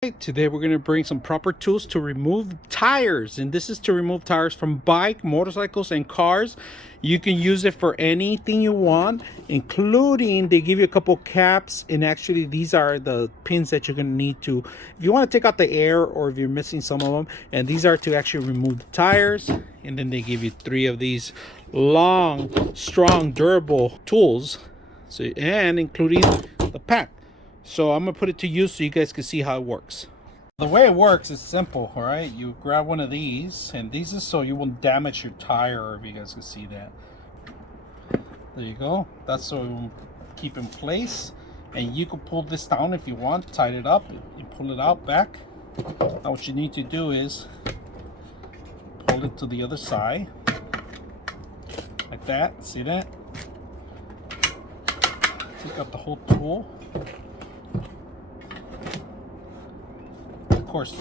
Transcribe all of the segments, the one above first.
Today we're going to bring some proper tools to remove tires, and this is to remove tires from bike, motorcycles, and cars. You can use it for anything you want, including they give you a couple caps, and actually these are the pins that you're going to need to, if you want to take out the air or if you're missing some of them, and these are to actually remove the tires. And then they give you 3 of these long, strong, durable tools, so and including the pack. So I'm gonna put it to use so you guys can see how it works. The way it works is simple. All right, you grab one of these, and these is so you won't damage your tire, if you guys can see that. There you go. That's so it will keep in place, and you can pull this down if you want, tighten it up, you pull it out back. Now what you need to do is pull it to the other side like that. See that? Take out the whole tool. Of course,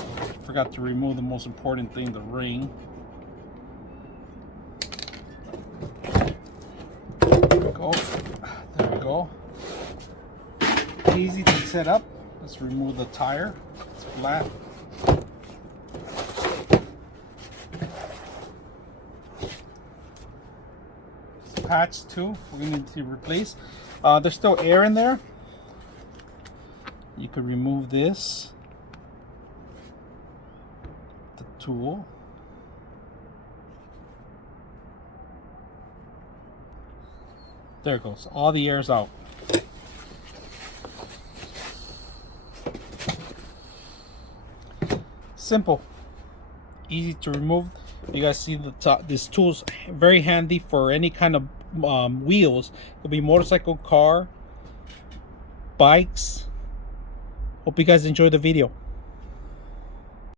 forgot to remove the most important thing, the ring. There we go. There we go. Easy to set up. Let's remove the tire. It's flat. Patch too, we're going to need to replace. There's still air in there. You could remove this. Tool. There it goes. All the air's out. Simple, easy to remove. You guys see the top. This tool's very handy for any kind of wheels. It could be motorcycle, car, bikes. Hope you guys enjoyed the video.